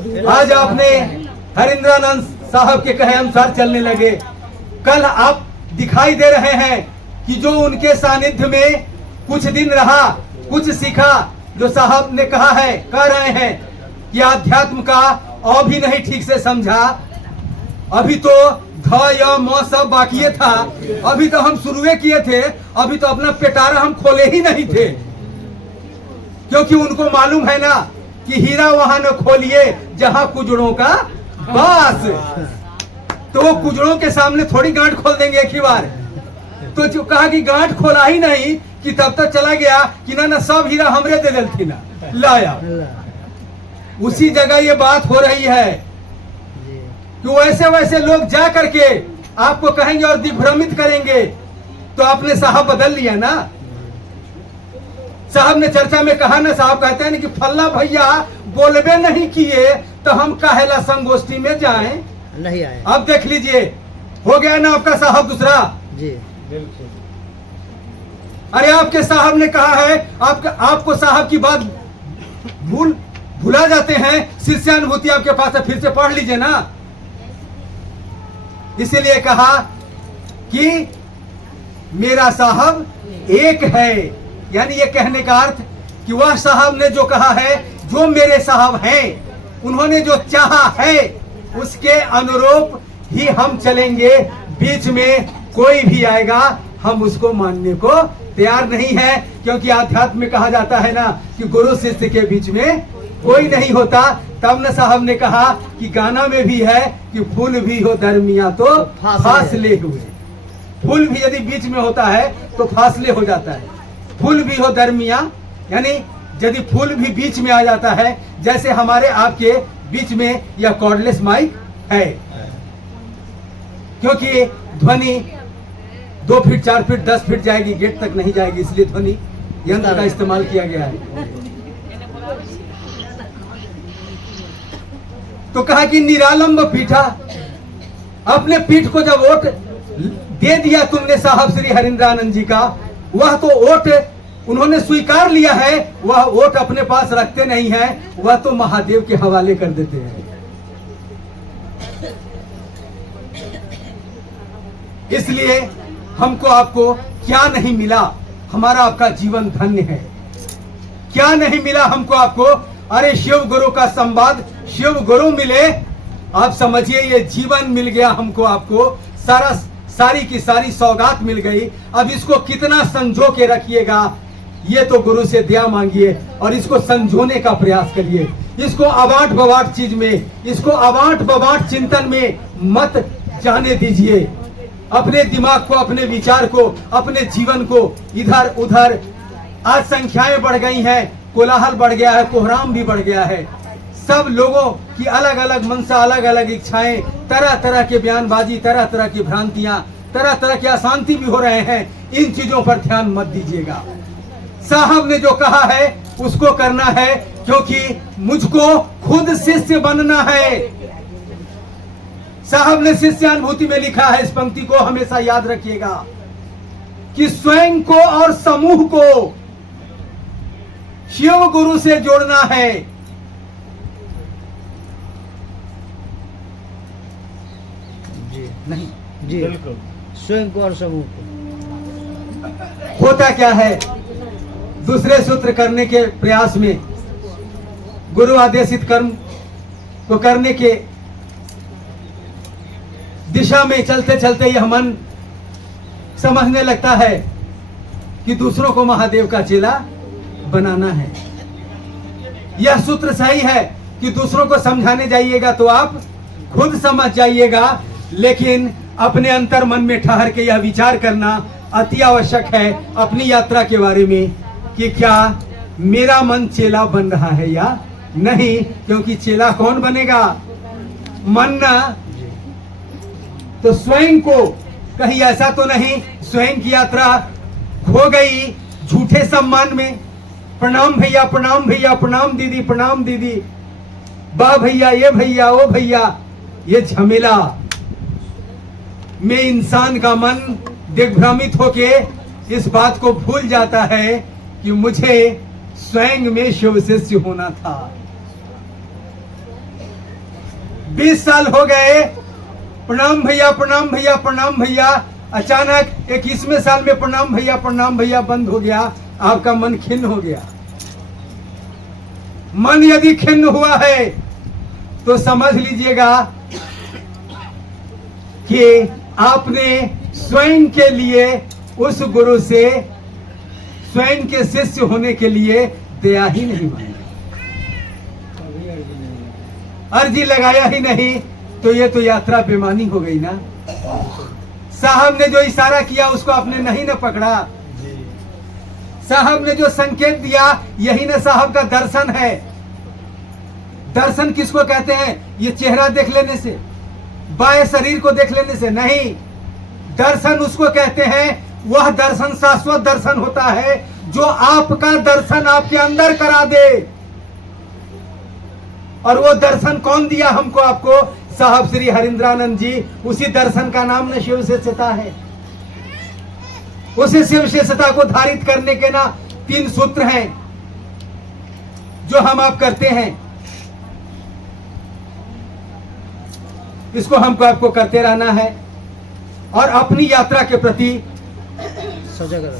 आज आपने हरिंद्रानंद साहब के कहे अनुसार चलने लगे। कल आप दिखाई दे रहे हैं कि जो उनके सानिध्य में कुछ दिन रहा, कुछ सीखा, जो साहब ने कहा है, कह रहे हैं कि अध्यात्म का और भी नहीं ठीक से समझा। अभी तो ध य म सब बाकी था, अभी तो हम शुरुए किए थे, अभी तो अपना पेटारा हम खोले ही नहीं थे। क्योंकि उनको मालूम है ना कि हीरा वहां न खोलिए जहां कुजड़ों का बास। तो वो कुजड़ों के सामने थोड़ी गांठ खोल देंगे एक ही बार। तो जो कहा कि गांठ खोला ही नहीं कि तब तक चला गया कि ना सब हीरा हमरे दे देती ना लाया। उसी जगह ये बात हो रही है कि वैसे वैसे लोग जा करके आपको कहेंगे और दिग्भ्रमित करेंगे। तो आपने साहब बदल लिया ना। साहब ने चर्चा में कहा ना, साहब कहते हैं कि फल्ला भैया बोलबे नहीं किए तो हम काहेला संगोष्ठी में जाएं, नहीं आए। अब देख लीजिए, हो गया ना आपका साहब दूसरा जी। अरे आपके साहब ने कहा है, आपको साहब की बात भुला जाते हैं। शिष्यानुभूति आपके पास है, फिर से पढ़ लीजिए ना। इसीलिए कहा कि मेरा साहब एक है, यानी ये कहने का अर्थ कि वह साहब ने जो कहा है, जो मेरे साहब हैं, उन्होंने जो चाहा है उसके अनुरूप ही हम चलेंगे। बीच में कोई भी आएगा हम उसको मानने को तैयार नहीं है। क्योंकि आध्यात्म में कहा जाता है ना कि गुरु शिष्य के बीच में कोई नहीं होता। तब न साहब ने कहा कि गाना में भी है कि फूल भी हो दरमिया तो फासले हुए। फूल भी यदि बीच में होता है तो फासले हो जाता है। फूल भी हो दरमिया, यानी यदि फूल भी बीच में आ जाता है, जैसे हमारे आपके बीच में यह कॉर्डलेस माइक है। क्योंकि ध्वनि 2 फीट 4 फीट 10 फीट जाएगी, गेट तक नहीं जाएगी, इसलिए ध्वनि यंत्र का इस्तेमाल किया गया है। तो कहा कि निरालंब पीठा, अपने पीठ को जब वोट दे दिया तुमने साहब श्री हरिंद्रानंद जी का, वह तो वोट उन्होंने स्वीकार लिया है, वह वोट अपने पास रखते नहीं है, वह तो महादेव के हवाले कर देते हैं। इसलिए हमको आपको क्या नहीं मिला, हमारा आपका जीवन धन्य है। क्या नहीं मिला हमको आपको, अरे शिव गुरु का संवाद, शिव गुरु मिले, आप समझिए ये जीवन मिल गया हमको आपको, सारी की सारी सौगात मिल गई। अब इसको कितना संजो के रखिएगा, ये तो गुरु से दया मांगिए और इसको संजोने का प्रयास करिए। इसको अबाट बबाट चीज में, इसको अबाट बबाट चिंतन में मत जाने दीजिए। अपने दिमाग को, अपने विचार को, अपने जीवन को इधर उधर, आज संख्याएं बढ़ गई हैं, कोलाहल बढ़ गया है, कोहराम भी बढ़ गया है। सब लोगों की अलग अलग मनसा, अलग अलग इच्छाएं, तरह तरह के बयानबाजी, तरह तरह की भ्रांतियां, तरह तरह की अशांति भी हो रहे हैं। इन चीजों पर ध्यान मत दीजिएगा। साहब ने जो कहा है उसको करना है, क्योंकि मुझको खुद शिष्य बनना है। साहब ने शिष्यानुभूति में लिखा है, इस पंक्ति को हमेशा याद रखिएगा कि स्वयं को और समूह को शिव गुरु से जोड़ना है। नहीं जी, स्वयं को और समूह को। होता क्या है, दूसरे सूत्र करने के प्रयास में, गुरु आदेशित कर्म को करने के दिशा में चलते चलते यह मन समझने लगता है कि दूसरों को महादेव का चेला बनाना है। यह सूत्र सही है कि दूसरों को समझाने जाइएगा तो आप खुद समझ जाइएगा, लेकिन अपने अंतर मन में ठहर के यह विचार करना अति आवश्यक है अपनी यात्रा के बारे में कि क्या मेरा मन चेला बन रहा है या नहीं। क्योंकि चेला कौन बनेगा, मन ना। तो स्वयं को कहीं ऐसा तो नहीं स्वयं की यात्रा खो गई झूठे सम्मान में, प्रणाम भैया, प्रणाम भैया, प्रणाम दीदी, प्रणाम दीदी, वाह भैया, ये भैया, वो भैया, ये झमेला में इंसान का मन दिग्भ्रमित होके इस बात को भूल जाता है कि मुझे स्वयं में शिव शिष्य होना था। 20 साल हो गए, प्रणाम भैया प्रणाम भैया प्रणाम भैया, अचानक 21वें साल में प्रणाम भैया बंद हो गया, आपका मन खिन्न हो गया। मन यदि खिन्न हुआ है तो समझ लीजिएगा कि आपने स्वयं के लिए उस गुरु से स्वयं के शिष्य होने के लिए दया ही नहीं मांगी, अर्जी लगाया ही नहीं, तो ये तो यात्रा बेमानी हो गई ना। साहब ने जो इशारा किया उसको आपने नहीं ना पकड़ा, साहब ने जो संकेत दिया यही ना साहब का दर्शन है। दर्शन किसको कहते हैं? ये चेहरा देख लेने से, बाएं शरीर को देख लेने से नहीं। दर्शन उसको कहते हैं, वह दर्शन शाश्वत दर्शन होता है जो आपका दर्शन आपके अंदर करा दे। और वो दर्शन कौन दिया हमको आपको? साहब श्री हरिंद्रानंद जी। उसी दर्शन का नाम न शिव शेषता है। उसी शिव शेषता को धारित करने के ना 3 सूत्र हैं जो हम आप करते हैं। इसको हमको आपको करते रहना है और अपनी यात्रा के प्रति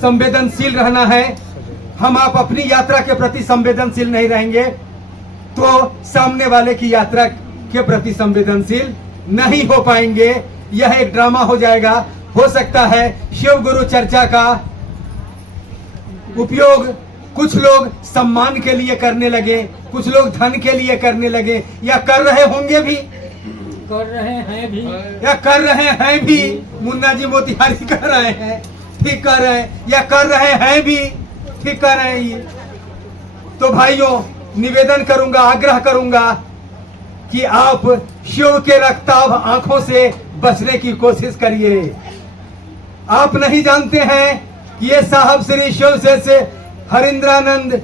संवेदनशील रहना है। हम आप अपनी यात्रा के प्रति संवेदनशील नहीं रहेंगे तो सामने वाले की यात्रा के प्रति संवेदनशील नहीं हो पाएंगे। यह एक ड्रामा हो जाएगा। हो सकता है शिव गुरु चर्चा का उपयोग कुछ लोग सम्मान के लिए करने लगे, कुछ लोग धन के लिए करने लगे, या कर रहे होंगे भी, कर रहे हैं भी, या कर रहे हैं भी। मुन्ना जी मोतिहारी कर रहे हैं, ठीक कर रहे हैं, या कर रहे हैं भी, ठीक कर रहे हैं। ये तो भाइयों निवेदन करूंगा, आग्रह करूंगा कि आप शिव के रक्ताभ आंखों से बचने की कोशिश करिए। आप नहीं जानते हैं कि ये साहब श्री शिव से हरिंद्रानंद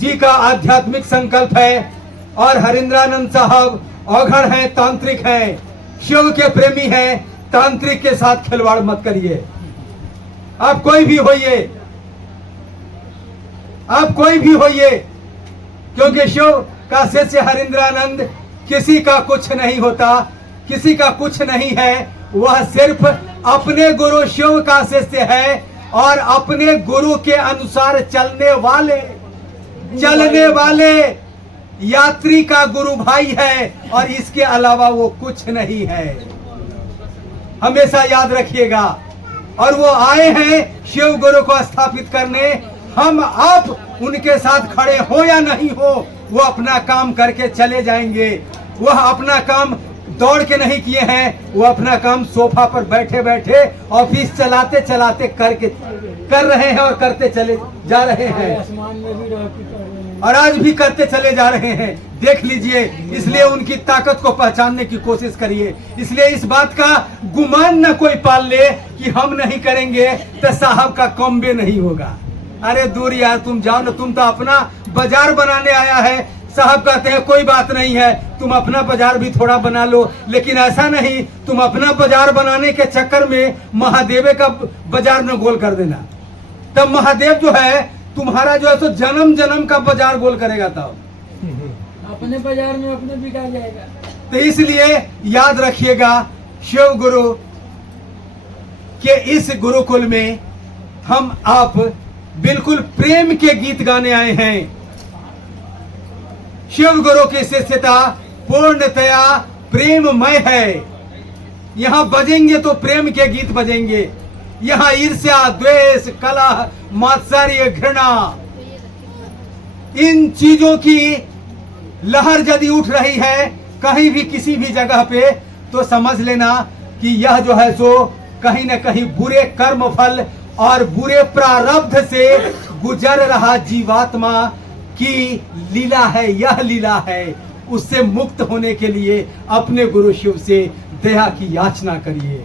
जी का आध्यात्मिक संकल्प है और हरिंद्रानंद साहब औघड़ हैं, तांत्रिक हैं, शिव के प्रेमी हैं। तांत्रिक के साथ खिलवाड़ मत करिए। आप कोई भी होइए, आप कोई भी होइए, क्योंकि शिव का शिष्य हरिंद्रानंद किसी का कुछ नहीं होता, किसी का कुछ नहीं है। वह सिर्फ अपने गुरु शिव का शिष्य है और अपने गुरु के अनुसार चलने वाले यात्री का गुरु भाई है और इसके अलावा वो कुछ नहीं है। हमेशा याद रखिएगा। और वो आए हैं शिव गुरु को स्थापित करने। हम आप उनके साथ खड़े हो या नहीं हो, वो अपना काम करके चले जाएंगे। वह अपना काम दौड़ के नहीं किए हैं, वो अपना काम सोफा पर बैठे बैठे ऑफिस चलाते चलाते कर रहे हैं और करते चले जा रहे हैं और आज भी करते चले जा रहे हैं। देख लीजिए, इसलिए उनकी ताकत को पहचानने की कोशिश करिए। इसलिए इस बात का गुमान न कोई पाल ले कि हम नहीं करेंगे तो साहब का कॉम्बे नहीं होगा। अरे दूर यार, तुम जाओ ना, तुम तो अपना बाजार बनाने आया है। साहब कहते हैं कोई बात नहीं है, तुम अपना बाजार भी थोड़ा बना लो, लेकिन ऐसा नहीं तुम अपना बाजार बनाने के चक्कर में महादेव का बाजार न गोल कर देना। तब महादेव जो है तुम्हारा जो है तो जन्म जन्म का बाजार गोल करेगा, तब अपने बाजार में अपने बिका जाएगा। तो इसलिए याद रखिएगा, शिव गुरु के इस गुरुकुल में हम आप बिल्कुल प्रेम के गीत गाने आए हैं। शिव गुरु की शिष्यता पूर्णतया प्रेममय है। यहाँ बजेंगे तो प्रेम के गीत बजेंगे। यहाँ ईर्ष्या, द्वेष, कलह, मात्सर्य, घृणा, इन चीजों की लहर यदि उठ रही है कहीं भी किसी भी जगह पे, तो समझ लेना कि यह जो है सो कहीं न कहीं बुरे कर्म फल और बुरे प्रारब्ध से गुजर रहा जीवात्मा की लीला है। यह लीला है। उससे मुक्त होने के लिए अपने गुरु शिव से दया की याचना करिए।